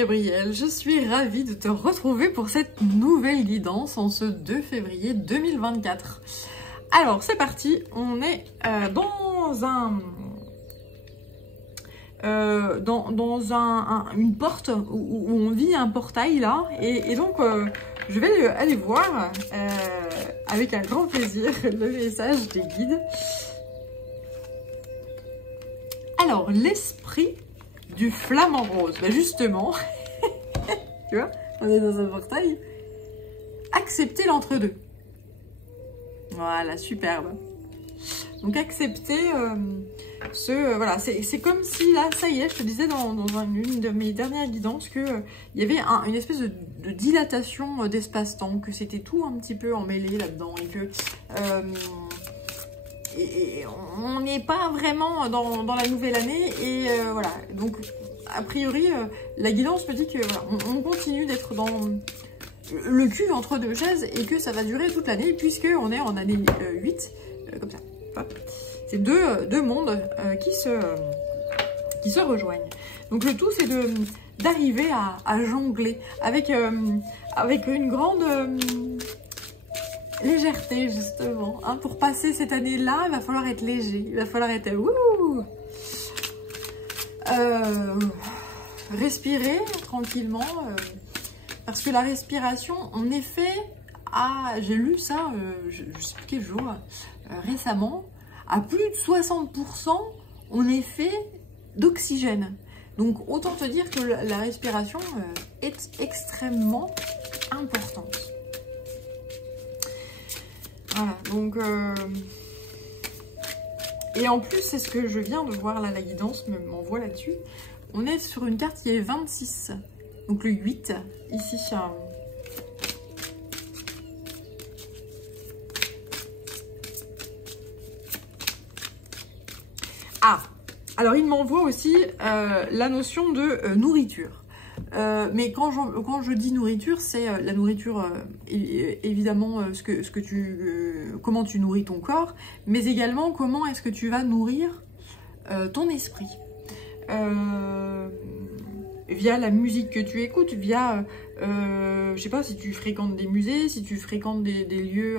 Gabrielle, je suis ravie de te retrouver pour cette nouvelle guidance en ce 2 février 2024. Alors c'est parti, on est dans une porte où on vit un portail là, et donc je vais aller voir avec un grand plaisir le message des guides. Alors l'esprit du flamant rose, ben justement, tu vois, on est dans un portail. Accepter l'entre-deux. Voilà, superbe. Donc accepter voilà, c'est comme si là, ça y est, je te disais dans une de mes dernières guidances que il y avait une espèce de dilatation d'espace-temps, que c'était tout un petit peu emmêlé là-dedans et que et on n'est pas vraiment dans la nouvelle année et voilà. Donc a priori, la guidance me dit que voilà, on continue d'être dans le cul entre deux chaises et que ça va durer toute l'année puisque on est en année 8, comme ça. C'est deux mondes qui se rejoignent. Donc le tout, c'est d'arriver à jongler avec une grande légèreté, justement. Hein. Pour passer cette année-là, il va falloir être léger. Il va falloir être... respirer tranquillement. Parce que la respiration, en effet, j'ai lu ça, je ne sais plus quel jour, récemment, à plus de 60% en effet d'oxygène. Donc autant te dire que la respiration est extrêmement importante. Voilà, donc... Et en plus, c'est ce que je viens de voir là, la guidance m'envoie là-dessus. On est sur une carte qui est 26. Donc le 8, ici. Ah, alors il m'envoie aussi la notion de nourriture. Mais quand je dis nourriture, c'est la nourriture, évidemment, comment tu nourris ton corps, mais également comment est-ce que tu vas nourrir ton esprit. Via la musique que tu écoutes, via, je sais pas, si tu fréquentes des musées, si tu fréquentes des lieux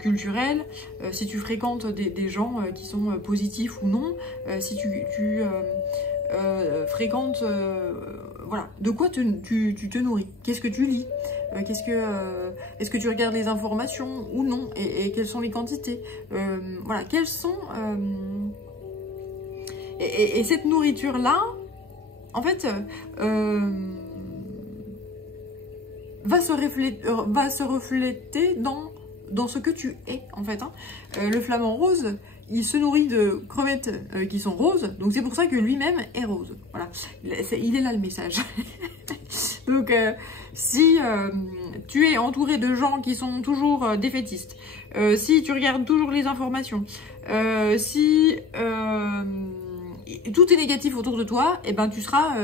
culturels, si tu fréquentes des gens qui sont positifs ou non, si tu fréquentes, voilà, de quoi tu te nourris, qu'est-ce que tu lis, est-ce que tu regardes les informations ou non, et quelles sont les quantités, voilà, quelles sont... Et cette nourriture-là, en fait, va se refléter dans ce que tu es, en fait. Hein. Le flamant rose, il se nourrit de crevettes qui sont roses, donc c'est pour ça que lui-même est rose. Voilà, il est là le message. Donc, si tu es entouré de gens qui sont toujours défaitistes, si tu regardes toujours les informations, si... tout est négatif autour de toi, et ben tout sera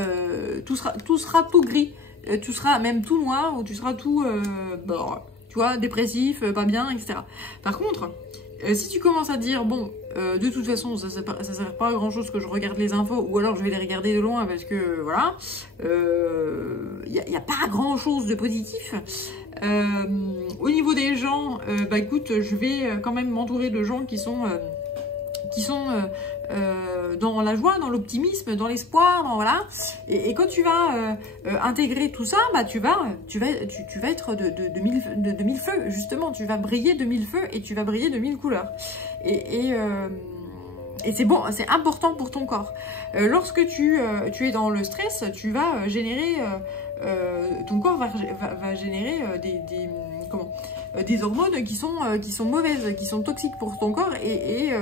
tout gris, tu seras même tout noir, ou tu seras tout, tu vois, dépressif, pas bien, etc. Par contre, si tu commences à dire, bon, de toute façon, ça sert pas à grand chose que je regarde les infos, ou alors je vais les regarder de loin parce que, voilà, y a pas grand chose de positif. Au niveau des gens, bah écoute, je vais quand même m'entourer de gens qui sont dans la joie, dans l'optimisme, dans l'espoir, voilà. Et quand tu vas intégrer tout ça, bah tu vas être de mille feux, justement. Tu vas briller de mille feux et tu vas briller de mille couleurs. Et c'est bon, c'est important pour ton corps. Lorsque tu es dans le stress, tu vas générer, ton corps va générer des hormones qui sont mauvaises, qui sont toxiques pour ton corps, et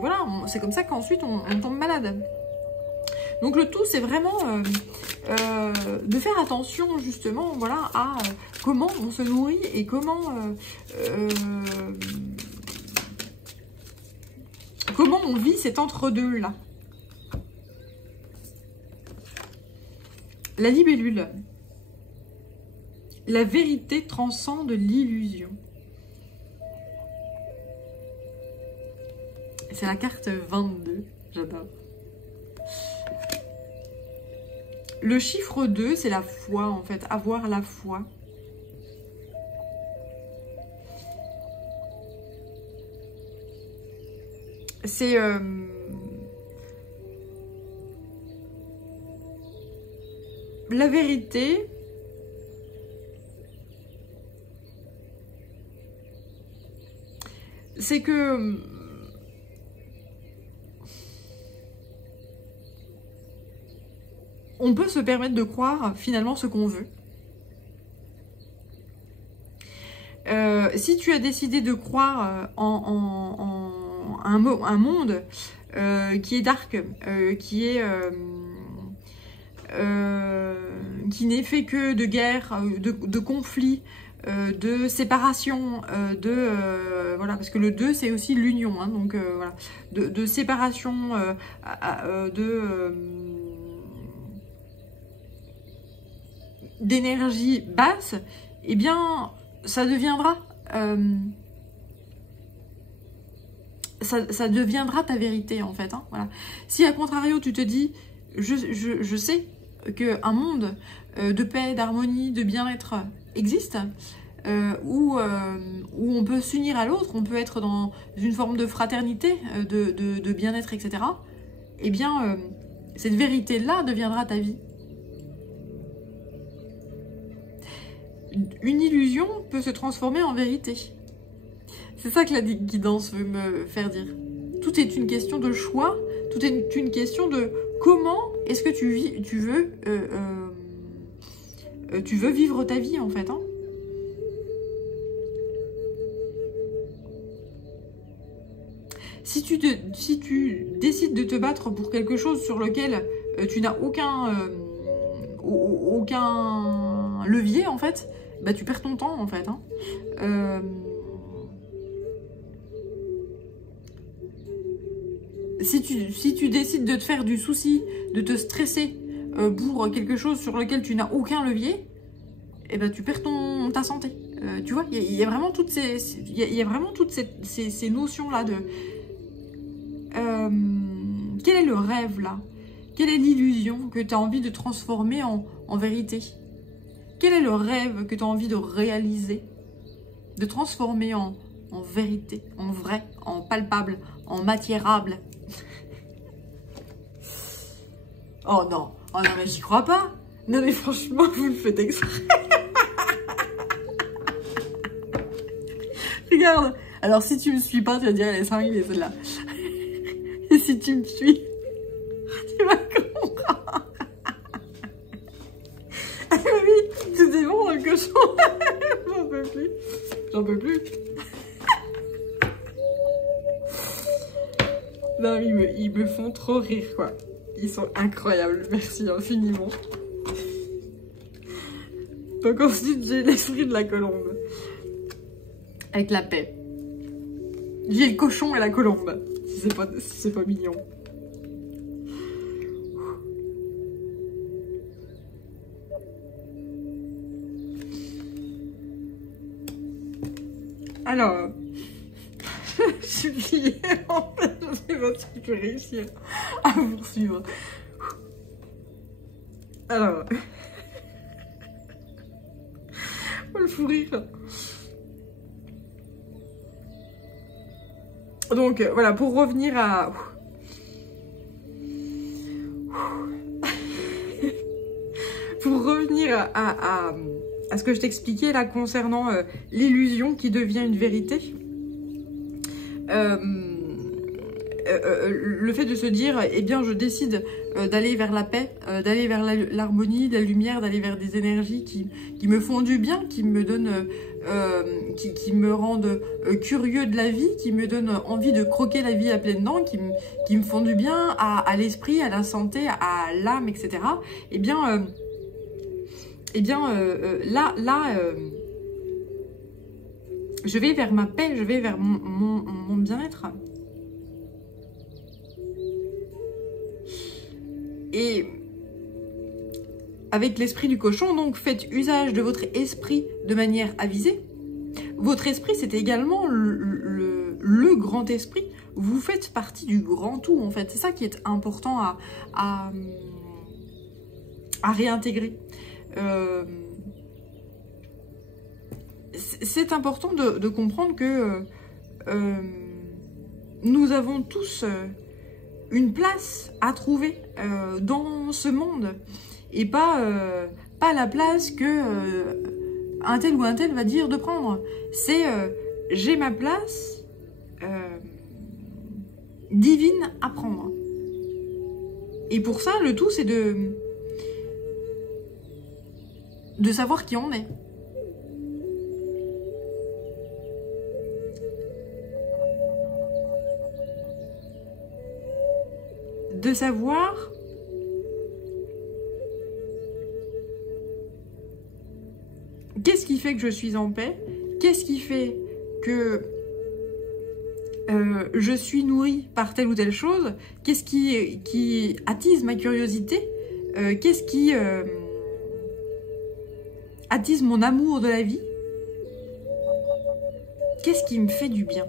voilà, c'est comme ça qu'ensuite on tombe malade. Donc le tout, c'est vraiment de faire attention justement, voilà, à comment on se nourrit et comment on vit cet entre-deux là. La libellule. La vérité transcende l'illusion. C'est la carte 22, j'adore. Le chiffre 2, c'est la foi, en fait. Avoir la foi. C'est... la vérité... C'est que... on peut se permettre de croire finalement ce qu'on veut. Si tu as décidé de croire en un monde qui est dark, qui n'est fait que de guerre, de conflits, de séparation, voilà, parce que le 2 c'est aussi l'union, hein, donc voilà, de séparation, d'énergie basse, eh bien ça deviendra ça deviendra ta vérité en fait, hein, voilà. Si à contrario tu te dis je sais qu'un monde de paix, d'harmonie, de bien-être existe, où on peut s'unir à l'autre, on peut être dans une forme de fraternité, de bien-être, etc. Eh bien, cette vérité-là deviendra ta vie. Une illusion peut se transformer en vérité. C'est ça que la guidance veut me faire dire. Tout est une question de choix, tout est une question de comment est-ce que tu veux vivre ta vie en fait, hein. Si tu décides de te battre pour quelque chose sur lequel tu n'as aucun levier en fait, bah tu perds ton temps en fait, hein. Si tu décides de te faire du souci, de te stresser pour quelque chose sur lequel tu n'as aucun levier, eh ben tu perds ta santé. Tu vois, il y a vraiment toutes ces notions-là de... quel est le rêve là? Quelle est l'illusion que tu as envie de transformer en vérité? Quel est le rêve que tu as envie de réaliser? De transformer en vérité, en vrai, en palpable, en matiérable. Oh non, mais j'y crois pas. Non mais franchement, vous le faites exprès. Regarde. Alors si tu me suis pas, tu vas dire elle est cinglée celle-là. Et si tu me suis, tu vas comprendre. Ah oui, c'était bon dans le cochon. J'en peux plus. J'en peux plus. Non, ils me font trop rire, quoi. Ils sont incroyables. Merci infiniment. Donc ensuite, j'ai l'esprit de la colombe. Avec la paix. J'ai le cochon et la colombe. Si c'est pas mignon. Alors... je suis pliée, en fait, je sais pas si je vais réussir à vous poursuivre. Alors... oh, le fou rire. Donc, voilà, pour revenir à... pour revenir à ce que je t'expliquais là concernant l'illusion qui devient une vérité. Le fait de se dire, eh bien, je décide d'aller vers la paix, d'aller vers l'harmonie, la lumière, d'aller vers des énergies qui me font du bien, qui me donnent, qui me rendent curieux de la vie, qui me donnent envie de croquer la vie à pleines dents, qui me font du bien à l'esprit, à la santé, à l'âme, etc. Eh bien, je vais vers ma paix, je vais vers mon bien-être. Et avec l'esprit du cochon, donc faites usage de votre esprit de manière avisée. Votre esprit, c'est également le grand esprit. Vous faites partie du grand tout, en fait. C'est ça qui est important à à réintégrer. C'est important de comprendre que nous avons tous une place à trouver dans ce monde et pas la place que un tel ou un tel va dire de prendre. C'est j'ai ma place divine à prendre. Et pour ça, le tout, c'est de savoir qui on est. De savoir qu'est-ce qui fait que je suis en paix, qu'est-ce qui fait que je suis nourrie par telle ou telle chose, qu'est-ce qui attise ma curiosité, qu'est-ce qui attise mon amour de la vie, qu'est-ce qui me fait du bien.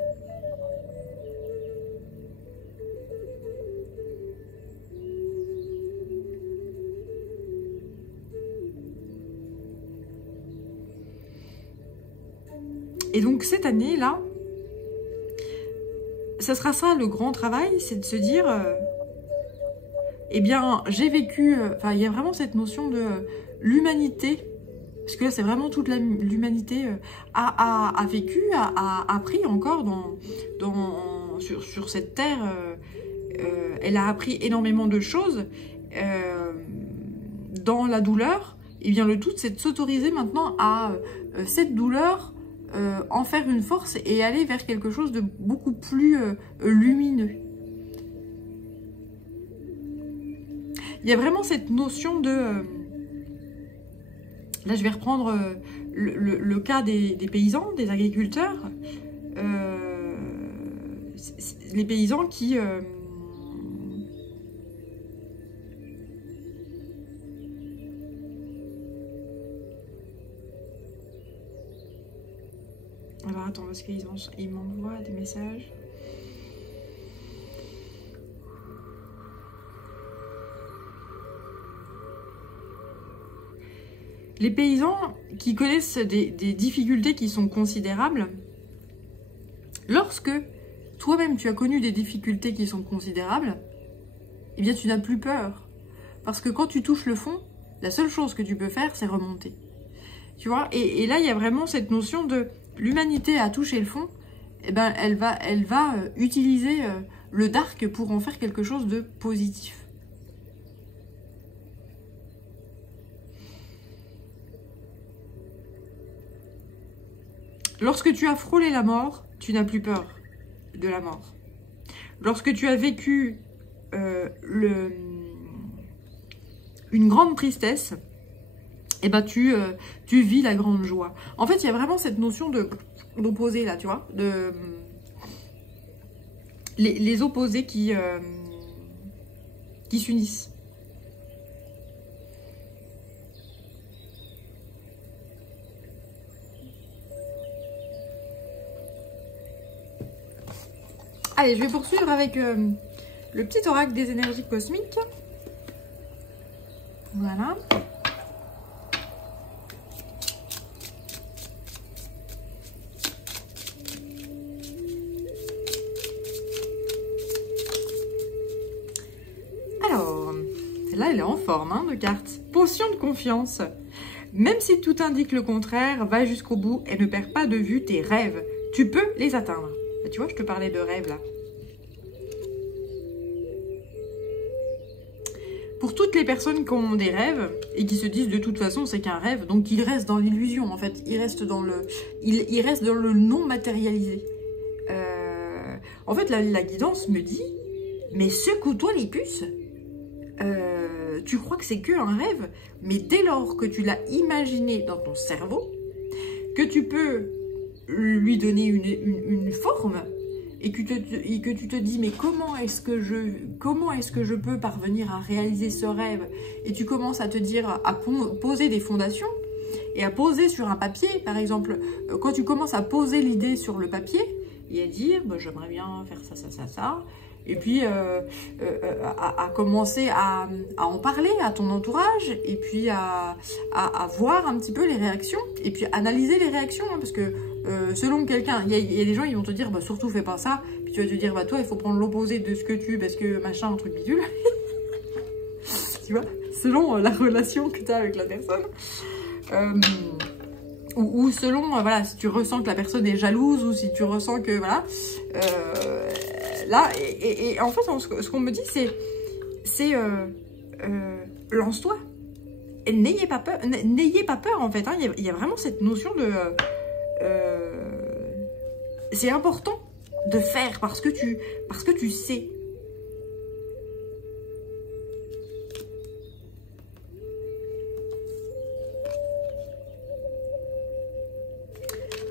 Et donc cette année-là, ça sera ça le grand travail, c'est de se dire, eh bien j'ai vécu, enfin il y a vraiment cette notion de l'humanité, parce que là c'est vraiment toute l'humanité a vécu, a appris encore sur cette terre, elle a appris énormément de choses dans la douleur. Et bien le tout c'est de s'autoriser maintenant à cette douleur, en faire une force et aller vers quelque chose de beaucoup plus lumineux. Il y a vraiment cette notion de... là, je vais reprendre le cas des paysans, des agriculteurs. Les paysans qui... Alors attends, parce qu'ils m'envoient des messages. Les paysans qui connaissent des difficultés qui sont considérables, lorsque toi-même tu as connu des difficultés qui sont considérables, eh bien tu n'as plus peur. Parce que quand tu touches le fond, la seule chose que tu peux faire, c'est remonter. Tu vois, et là, il y a vraiment cette notion de... L'humanité a touché le fond, eh ben, elle va utiliser le dark pour en faire quelque chose de positif. Lorsque tu as frôlé la mort, tu n'as plus peur de la mort. Lorsque tu as vécu une grande tristesse, eh ben tu vis la grande joie. En fait, il y a vraiment cette notion d'opposé là, tu vois, les opposés qui s'unissent. Allez, je vais poursuivre avec le petit oracle des énergies cosmiques. Voilà. Là, elle est en forme de carte. Potion de confiance. Même si tout indique le contraire, va jusqu'au bout et ne perds pas de vue tes rêves. Tu peux les atteindre. Bah, tu vois, je te parlais de rêves là. Pour toutes les personnes qui ont des rêves et qui se disent de toute façon c'est qu'un rêve, donc ils restent dans l'illusion en fait. Ils restent dans le non matérialisé. En fait, la guidance me dit, mais secoue-toi les puces. Tu crois que c'est qu'un rêve, mais dès lors que tu l'as imaginé dans ton cerveau, que tu peux lui donner une forme et que tu te dis mais comment est-ce que je peux parvenir à réaliser ce rêve, et tu commences à te dire, à poser des fondations et à poser sur un papier, par exemple, quand tu commences à poser l'idée sur le papier et à dire bah, j'aimerais bien faire ça, et puis à commencer à en parler à ton entourage, et puis à voir un petit peu les réactions, et puis analyser les réactions, hein, parce que selon quelqu'un, il y a des gens, ils vont te dire, bah, surtout fais pas ça, puis tu vas te dire, bah toi, il faut prendre l'opposé de ce que tu, parce que machin, un truc bidule. Tu vois, selon la relation que tu as avec la personne. Ou selon, voilà, si tu ressens que la personne est jalouse, ou si tu ressens que, voilà, là, et en fait, ce qu'on me dit, c'est lance-toi. N'ayez pas peur, en fait, hein. Il y a vraiment cette notion de... c'est important de faire parce que tu sais.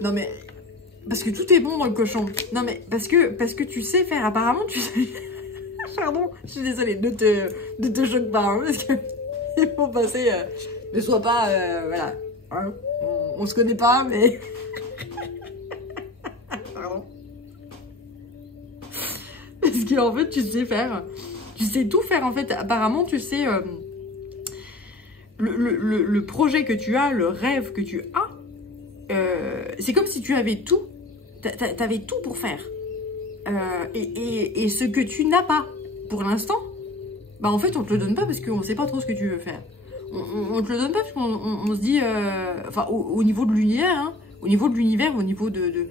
Non mais, parce que tout est bon dans le cochon. Non mais, parce que tu sais faire, apparemment tu sais... Pardon, je suis désolée, ne te choque pas, hein, parce que il faut passer... ne sois pas, voilà, hein, on se connaît pas, mais... Pardon. Parce que en fait, tu sais faire, tu sais tout faire, en fait, apparemment, tu sais... le projet que tu as, le rêve que tu as, c'est comme si tu avais tout, t'avais tout pour faire. Et ce que tu n'as pas pour l'instant, bah en fait on te le donne pas parce qu'on sait pas trop ce que tu veux faire. On te le donne pas parce qu'on se dit, enfin au niveau de l'univers, hein, au niveau de l'univers, au niveau de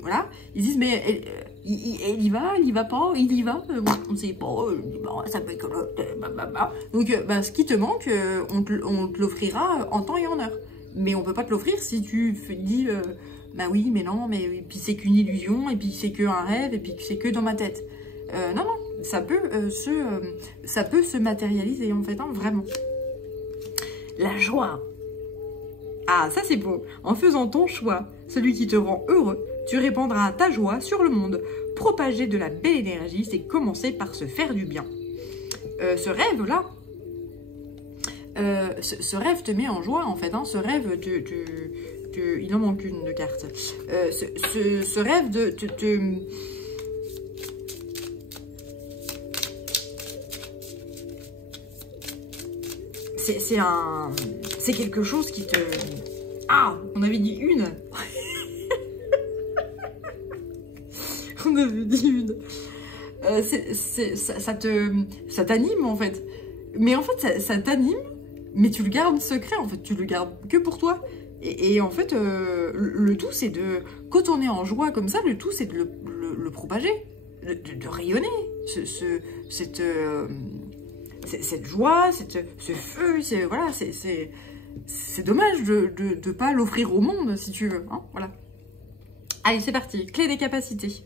voilà, ils disent mais il y va, il y va pas, il y va, on sait pas, ça peut être donc bah, ce qui te manque, on te l'offrira en temps et en heure. Mais on peut pas te l'offrir si tu dis bah oui, mais non, mais et puis c'est qu'une illusion, et puis c'est qu'un rêve, et puis c'est que dans ma tête. Non, non, ça peut se matérialiser en fait, hein, vraiment. La joie. Ah, ça c'est beau. En faisant ton choix, celui qui te rend heureux, tu répandras ta joie sur le monde. Propager de la belle énergie, c'est commencer par se faire du bien. Ce rêve-là, ce rêve te met en joie en fait, hein, ce rêve il en manque une de carte. Ce rêve c'est quelque chose qui te... Ah, on avait dit une. On avait dit une. Ça t'anime en fait. Mais en fait, ça t'anime, mais tu le gardes secret en fait. Tu le gardes que pour toi. Et en fait, le tout c'est de... Quand on est en joie comme ça, le tout c'est de le propager, de rayonner. Cette joie, ce feu, voilà, c'est dommage de ne pas l'offrir au monde, si tu veux. Hein, voilà. Allez, c'est parti. Clé des capacités.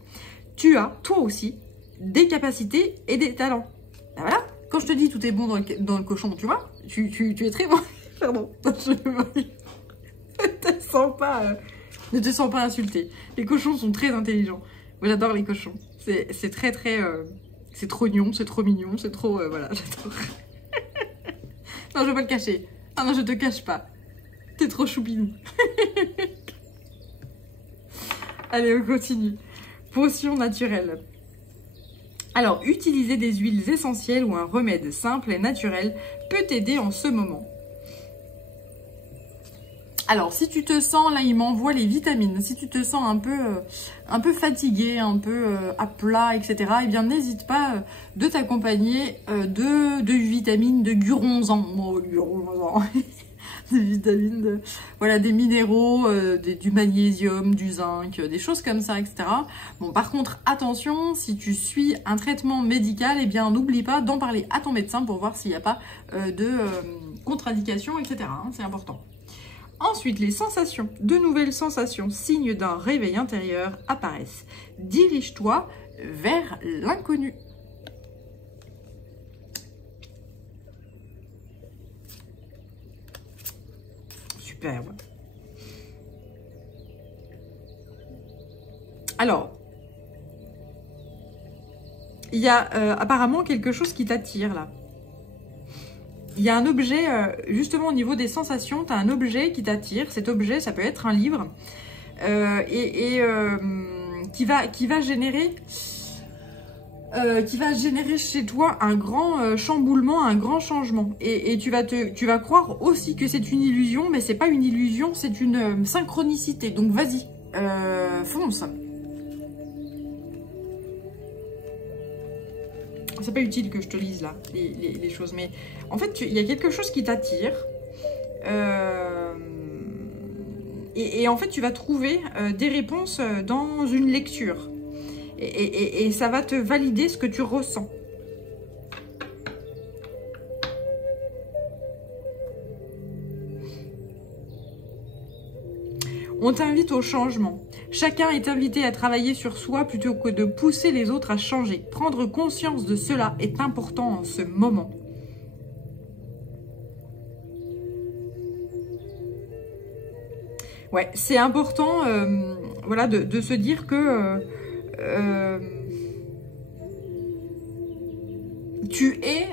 Tu as, toi aussi, des capacités et des talents. Ben voilà. Quand je te dis tout est bon dans le cochon, tu vois, tu es très bon. Pardon. Ne te sens pas insulté. Les cochons sont très intelligents. Moi, j'adore les cochons. C'est très... C'est trop mignon, c'est trop mignon, c'est trop... voilà, j'adore. Non, je vais pas le cacher. Ah non, je te cache pas. T'es trop choupinou. Allez, on continue. Potion naturelle. Alors, utiliser des huiles essentielles ou un remède simple et naturel peut t'aider en ce moment. Alors, si tu te sens, là, il m'envoie les vitamines. Si tu te sens un peu fatigué, un peu à plat, etc., eh bien, n'hésite pas de t'accompagner de vitamines, de guronzan. Oh, guronzan. Des vitamines, voilà, des minéraux, du magnésium, du zinc, des choses comme ça, etc. Bon, par contre, attention, si tu suis un traitement médical, eh bien, n'oublie pas d'en parler à ton médecin pour voir s'il n'y a pas de contre-indication, etc. Hein, c'est important. Ensuite, les sensations. De nouvelles sensations, signes d'un réveil intérieur, apparaissent. Dirige-toi vers l'inconnu. Superbe. Alors, il y a apparemment quelque chose qui t'attire là. Il y a un objet, justement au niveau des sensations, tu as un objet qui t'attire. Cet objet, ça peut être un livre qui va générer... qui va générer chez toi un grand chamboulement, un grand changement. Et tu vas croire aussi que c'est une illusion, mais c'est pas une illusion, c'est une synchronicité. Donc vas-y, fonce. C'est pas utile que je te lise là, les choses, mais en fait, il y a quelque chose qui t'attire. Et en fait, tu vas trouver des réponses dans une lecture. Et ça va te valider ce que tu ressens. On t'invite au changement. Chacun est invité à travailler sur soi plutôt que de pousser les autres à changer. Prendre conscience de cela est important en ce moment. Ouais, c'est important voilà, de se dire que tu es,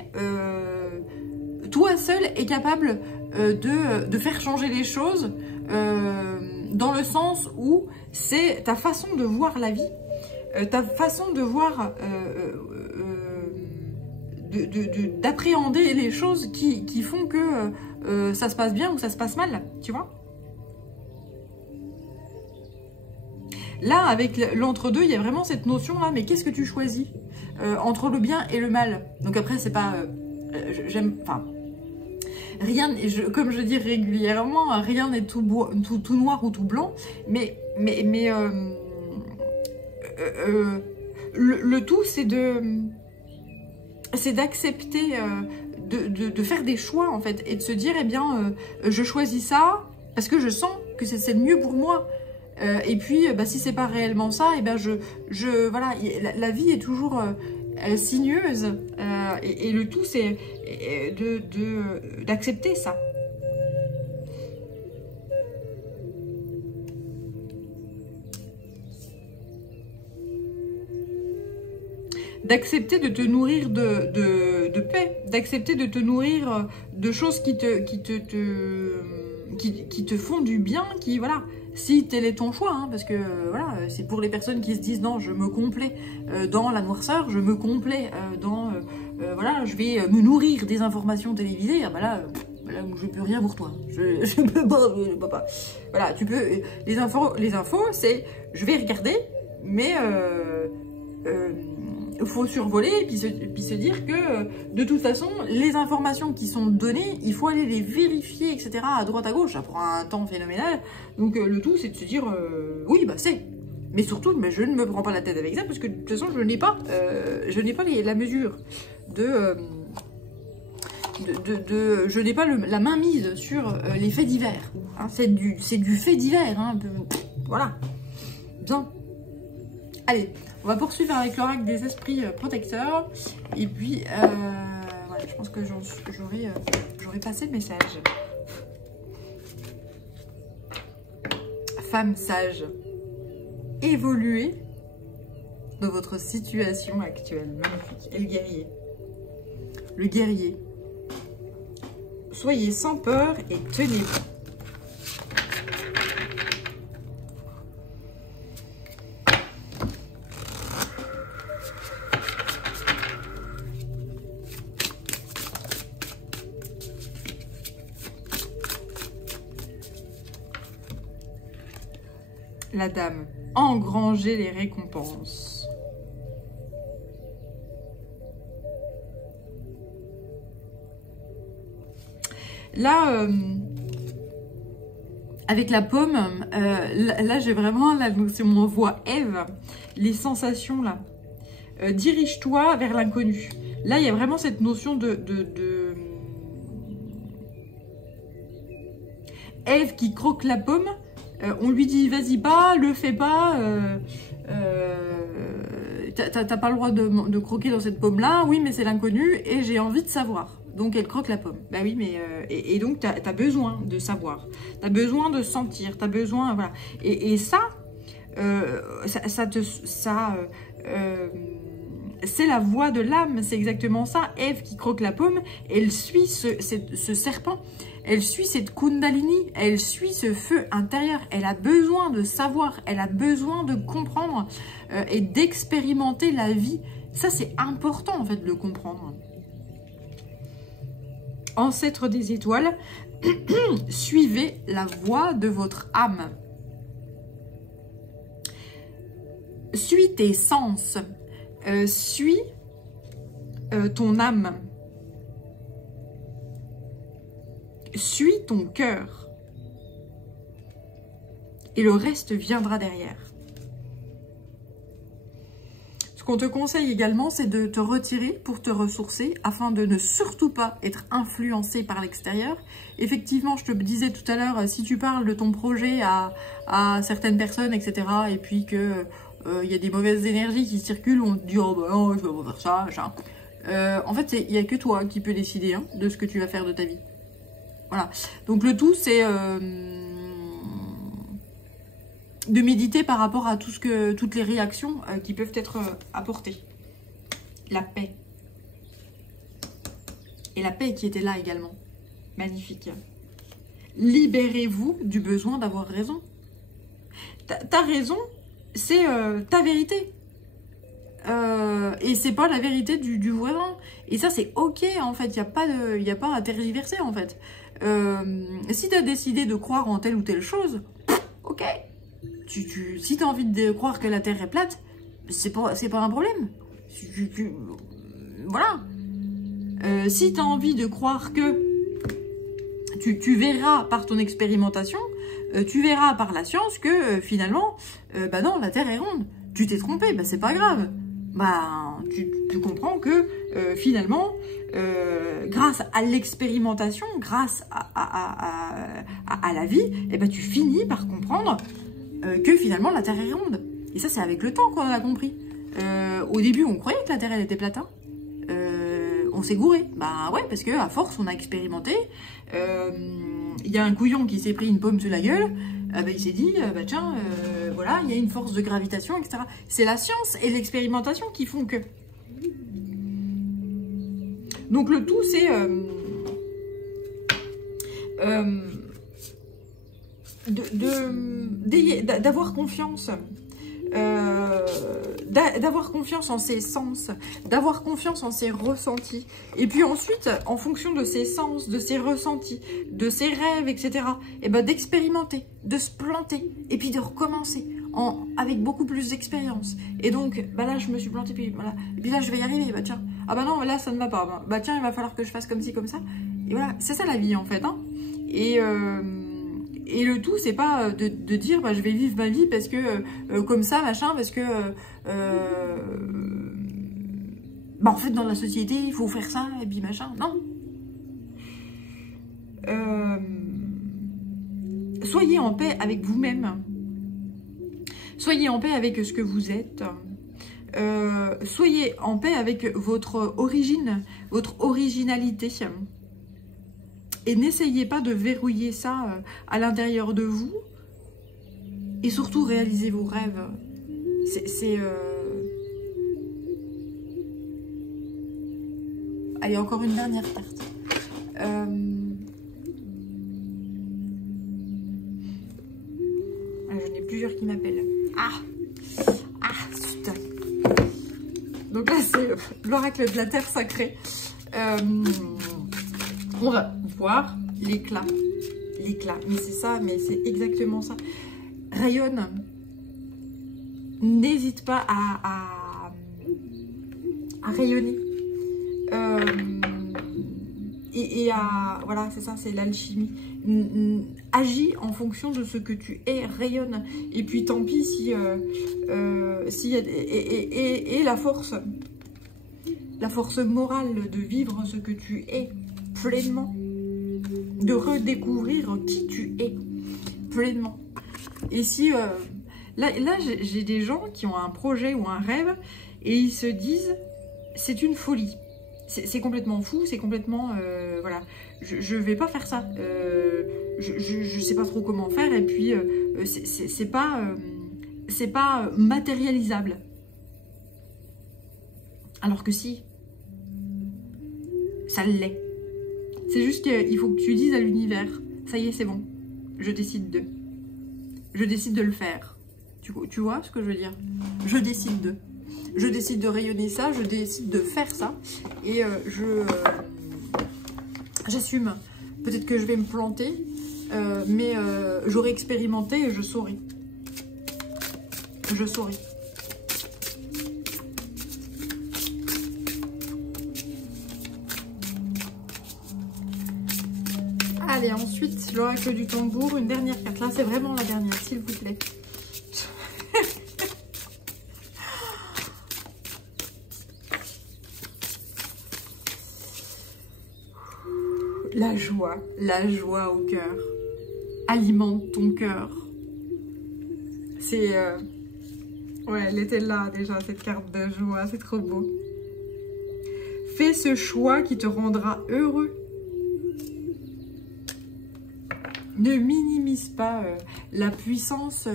toi seul, est capable de faire changer les choses dans le sens où c'est ta façon de voir la vie, ta façon de voir, d'appréhender les choses qui font que ça se passe bien ou ça se passe mal, tu vois. Là, avec l'entre-deux, il y a vraiment cette notion-là, mais qu'est-ce que tu choisis entre le bien et le mal? Donc après, c'est pas... j'aime... Enfin, rien, comme je dis régulièrement, rien n'est tout noir ou tout blanc, mais le tout, c'est d'accepter, de faire des choix, en fait, et de se dire, eh bien, je choisis ça parce que je sens que c'est le mieux pour moi. Et puis, bah, si c'est pas réellement ça, et ben voilà, la vie est toujours sinueuse, et le tout c'est d'accepter ça. D'accepter de te nourrir de paix, d'accepter de te nourrir de choses qui te font du bien, qui, voilà. Si tel est ton choix, hein, parce que voilà, c'est pour les personnes qui se disent non, je me complais dans la noirceur, je me complais dans voilà, je vais me nourrir des informations télévisées. Ah, bah là, je peux rien pour toi. Je peux pas. Voilà, tu peux. Les infos, c'est je vais regarder, mais faut survoler et puis se dire que de toute façon, les informations qui sont données, il faut aller les vérifier, etc. à droite à gauche. Ça prend un temps phénoménal. Donc le tout, c'est de se dire oui, bah c'est. Mais surtout, mais je ne me prends pas la tête avec ça parce que de toute façon, je n'ai pas la mesure je n'ai pas la main mise sur les faits divers. Hein, c'est du fait divers. Hein, voilà. Bien. Allez. On va poursuivre avec l'oracle des esprits protecteurs. Et puis, voilà, je pense que j'aurai passé le message. Femme sage, évoluez dans votre situation actuelle. Magnifique. Et le guerrier. Le guerrier. Soyez sans peur et tenez-vous. La dame, engranger les récompenses. Là, avec la pomme, là j'ai vraiment la notion, on voit Ève, les sensations là. Dirige-toi vers l'inconnu. Là, il y a vraiment cette notion de Ève qui croque la pomme. On lui dit, vas-y pas, le fais pas, t'as pas le droit de croquer dans cette pomme-là, oui, mais c'est l'inconnu, et j'ai envie de savoir. Donc, elle croque la pomme. Bah oui, mais... et donc, t'as besoin de savoir. T'as besoin de sentir, t'as besoin... Voilà. Et ça, c'est la voix de l'âme, c'est exactement ça. Ève qui croque la pomme, elle suit ce serpent. Elle suit cette Kundalini, elle suit ce feu intérieur. Elle a besoin de savoir, elle a besoin de comprendre et d'expérimenter la vie Ça, c'est important, en fait, de le comprendre. Ancêtres des étoiles, suivez la voie de votre âme. Suis tes sens. Suis ton âme. Suis ton cœur. Et le reste viendra derrière. Ce qu'on te conseille également, c'est de te retirer pour te ressourcer afin de ne surtout pas être influencé par l'extérieur. Effectivement, je te disais tout à l'heure, si tu parles de ton projet à certaines personnes, etc., et puis que y a des mauvaises énergies qui circulent, on te dit « Oh ben non, je vais pas faire ça, machin ». En fait, il n'y a que toi qui peux décider de ce que tu vas faire de ta vie. Voilà. Donc le tout, c'est de méditer par rapport à toutes les réactions qui peuvent être apportées. La paix. Et la paix qui était là également. Magnifique. Libérez-vous du besoin d'avoir raison. Ta raison, c'est ta vérité. Et c'est pas la vérité du voisin. Et ça, c'est ok, en fait. Il n'y a pas à tergiverser, en fait. Si tu as décidé de croire en telle ou telle chose, ok. Si tu as envie de croire que la Terre est plate, c'est pas un problème. Voilà. Si tu as envie de croire que tu verras par ton expérimentation, tu verras par la science que finalement, bah non, la Terre est ronde. Tu t'es trompé, bah c'est pas grave. Bah, tu comprends que finalement, grâce à l'expérimentation, grâce à la vie, eh ben, tu finis par comprendre que finalement la Terre est ronde. Et ça, c'est avec le temps qu'on en a compris. Au début, on croyait que la Terre elle était plate. On s'est gouré. Bah ouais, parce que à force, on a expérimenté. Il y a un couillon qui s'est pris une pomme sur la gueule. Bah, il s'est dit, bah tiens, voilà, il y a une force de gravitation, etc. C'est la science et l'expérimentation qui font que. Donc le tout, c'est d'avoir confiance. D'avoir confiance en ses sens, d'avoir confiance en ses ressentis. Et puis ensuite, en fonction de ses sens, de ses ressentis, de ses rêves, etc., et ben d'expérimenter, de se planter, et puis de recommencer avec beaucoup plus d'expérience. Et donc, bah là, je me suis plantée, puis voilà. Et puis là, je vais y arriver, bah tiens. Ah bah non, là, ça ne va pas. Bah tiens, il va falloir que je fasse comme ci, comme ça. Et voilà, c'est ça la vie, en fait. Et le tout, c'est pas de dire bah, je vais vivre ma vie parce que comme ça, machin, parce que bah, en fait dans la société il faut faire ça et puis machin. Non. Soyez en paix avec vous-même. Soyez en paix avec ce que vous êtes. Soyez en paix avec votre origine, votre originalité. Et n'essayez pas de verrouiller ça à l'intérieur de vous. Et surtout, réalisez vos rêves. Allez, encore une dernière carte. J'en ai plusieurs qui m'appellent. Putain. Donc là, c'est l'oracle de la terre sacrée. On va voir l'éclat. L'éclat. Mais c'est ça, mais c'est exactement ça. Rayonne. N'hésite pas à rayonner. Voilà, c'est ça, c'est l'alchimie. Agis en fonction de ce que tu es, rayonne. Et puis tant pis si et la force morale de vivre ce que tu es pleinement, de redécouvrir qui tu es pleinement. Et si là j'ai des gens qui ont un projet ou un rêve et ils se disent c'est une folie, c'est complètement fou, c'est complètement voilà, je vais pas faire ça, je sais pas trop comment faire, et puis c'est pas matérialisable, alors que si, ça l'est. C'est juste qu'il faut que tu dises à l'univers, ça y est, c'est bon, je décide de le faire. Tu vois ce que je veux dire? Je décide de. Je décide de rayonner ça, je décide de faire ça. Et j'assume. Peut-être que je vais me planter, mais j'aurai expérimenté et je saurai. Je saurai. Allez, ensuite, l'oracle du tambour, une dernière carte. Là, c'est vraiment la dernière, s'il vous plaît. La joie au cœur. Alimente ton cœur. C'est... Ouais, elle était là déjà, cette carte de joie, c'est trop beau. Fais ce choix qui te rendra heureux. Ne minimise pas la puissance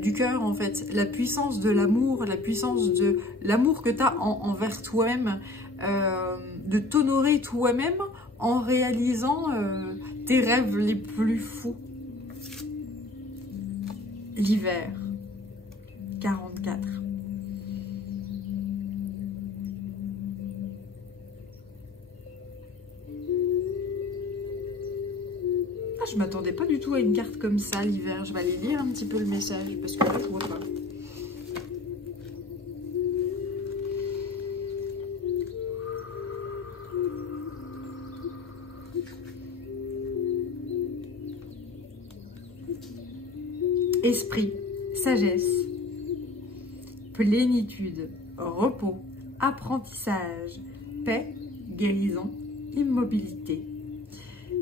du cœur, en fait. La puissance de l'amour, la puissance de l'amour que tu as envers toi-même. De t'honorer toi-même en réalisant tes rêves les plus fous. L'hiver, 44. Ah, je m'attendais pas du tout à une carte comme ça, l'hiver. Je vais aller lire un petit peu le message, parce que là, je vois pas. Esprit, sagesse, plénitude, repos, apprentissage, paix, guérison, immobilité.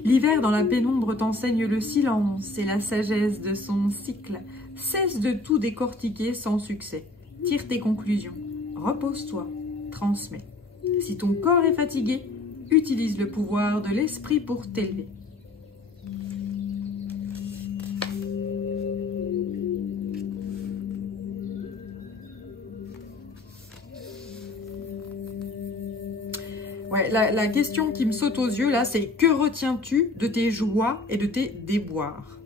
L'hiver dans la pénombre t'enseigne le silence et la sagesse de son cycle. Cesse de tout décortiquer sans succès. Tire tes conclusions. Repose-toi. Transmets. Si ton corps est fatigué, utilise le pouvoir de l'esprit pour t'élever. Ouais, la question qui me saute aux yeux, là, c'est que retiens-tu de tes joies et de tes déboires?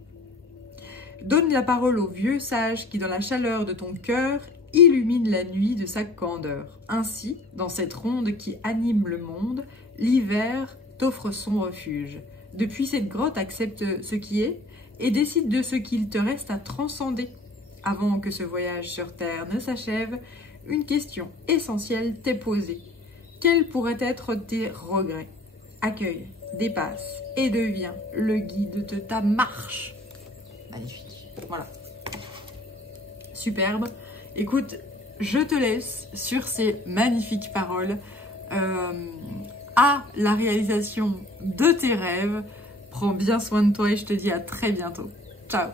Donne la parole au vieux sage qui, dans la chaleur de ton cœur, illumine la nuit de sa candeur. Ainsi, dans cette ronde qui anime le monde, l'hiver t'offre son refuge. Depuis cette grotte, accepte ce qui est et décide de ce qu'il te reste à transcender. Avant que ce voyage sur Terre ne s'achève, une question essentielle t'est posée. Quels pourraient être tes regrets? Accueille, dépasse et deviens le guide de ta marche. Magnifique. Voilà. Superbe. Écoute, je te laisse sur ces magnifiques paroles à la réalisation de tes rêves. Prends bien soin de toi et je te dis à très bientôt. Ciao.